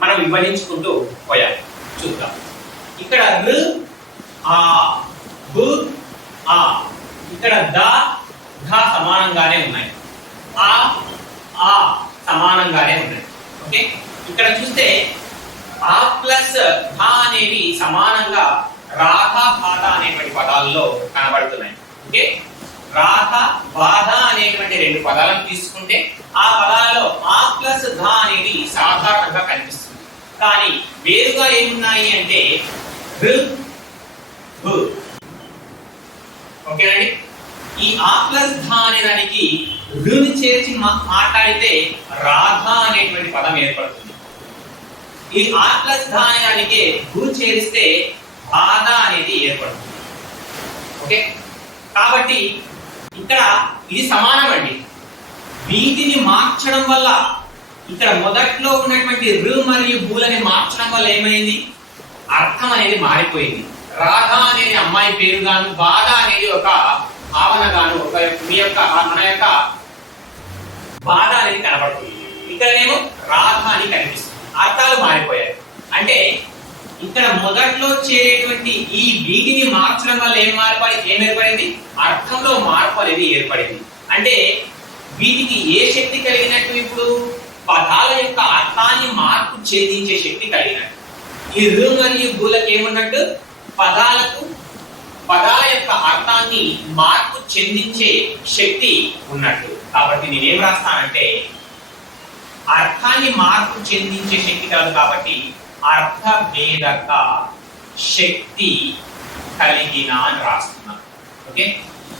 మనం విభజించుకుంటూ పోయాలి. చూద్దాం. ఇక్కడ ర్ ఆ బు ఆ, ఇక్కడ ద ధ సమానంగానే ఉన్నాయి, ఆ ఆ సమానంగానే ఉన్నాయి. ఓకే, ఇక్కడ చూస్తే ఆ ప్లస్ ధ అనేవి సమానంగా రాధ బాధ అనేటువంటి పదాల్లో కనబడుతున్నాయి. ఓకే, రాధ బాధ అనేటువంటి రెండు పదాలను తీసుకుంటే ఆ పదాలలో ఆ ప్లస్ ధ అనేది సాధారణంగా కనిపిస్తుంది. కానీ వేరుగా ఏమున్నాయి అంటే ర్ బు. ఓకేనండి, ఈ ఆ ప్లస్ ధ అనే దానికి రుని చేర్చి మాట్లాడితే రాధ అనేటువంటి పదం ఏర్పడుతుంది. ఈ ఆ ప్లస్ ధ అనే దానికి గు చేరిస్తే బాధ అనేది ఏర్పడుతుంది. ఓకే, కాబట్టి ఇక్కడ ఇది సమానం అండి. వీటిని మార్చడం వల్ల ఇక్కడ మొదట్లో ఉన్నటువంటి రు మరియు బులని మార్చడం వల్ల ఏమైంది, అర్థం అనేది మారిపోయింది. రాధ అనేది అమ్మాయి పేరు గాను, బాధ అనేది ఒక భావన గాను, ఒక మీ యొక్క మన యొక్క బాధ అనేది కనబడుతుంది. ఇక్కడనేమో రాధ అని కనిపిస్తుంది. అర్థాలు మారిపోయాయి. అంటే ఇక్కడ మొదట్లో చేరేటువంటి ఈ వీటిని మార్చడం వల్ల ఏం ఏర్పడింది, అర్థంలో మార్పు అనేది ఏర్పడింది. అంటే వీటికి ఏ శక్తి కలిగినట్టు, ఇప్పుడు పదాల యొక్క అర్థాన్ని మార్పు చెందించే శక్తి కలిగినట్టు. ఈ రు మరియు బులకు ఏమున్నట్టు, పదాల యొక్క అర్థాన్ని మార్పు చెందించే శక్తి ఉన్నట్టు. కాబట్టి నేనేం రాస్తానంటే అర్థాన్ని మార్పు చెందించే శక్తి కాదు, కాబట్టి అర్థభేదక శక్తి కలిగిన అని రాస్తున్నాను. ఓకే,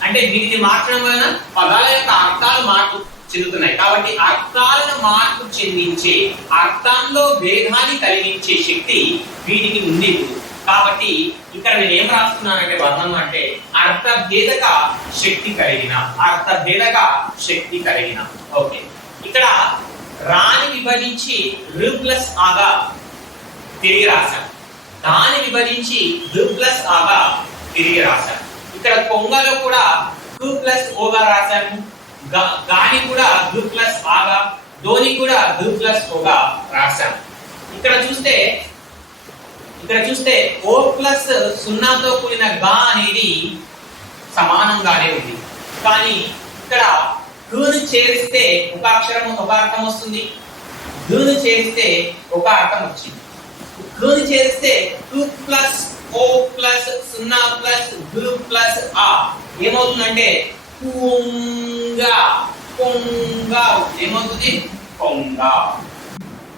అంటే వీటిని మార్చడం వలన పదాల యొక్క అర్థాలు మార్పు చెందుతున్నాయి. కాబట్టి అర్థాలను మార్పు చెందించే, అర్థంలో భేదాన్ని కలిగించే శక్తి వీటికి ఉంది. కాబట్టి ఇక్కడ నేను ఏం రాస్తున్నానంటే వర్ణం అంటే అర్థభేదక శక్తి కలిగిన, అర్థభేదక శక్తి కలిగిన. ఓకే, ఇక్కడ రాని విభజించి రు ప్లస్ ఆగా తిరిగి రాశాను, దాని విభజించి రు ప్లస్ ఆగా తిరిగి రాశాను. ఇక్కడ కొంగలో కూడా కు ప్లస్ ఓగా రాశాను, గాని కూడా రు ప్లస్ ఆగా, ధోని కూడా రు ప్లస్ ఓగా రాశాను. ఇక్కడ చూస్తే ఓ ప్లస్ సున్నాతో కూడిన గా అనేది సమానంగానే ఉంది. కానీ ఇక్కడ రును చేరిస్తే ఒక అక్షరం ఒక అర్థం వస్తుంది, రును చేరిస్తే ఒక అర్థం వచ్చింది. రును చేరిస్తే టు ప్లస్ ఓ ప్లస్ సున్నా ప్లస్ రు ప్లస్ ఆ ఏమవుతుందంటే కుంగ, కొంగ ఏమవుతుంది, కొంగ.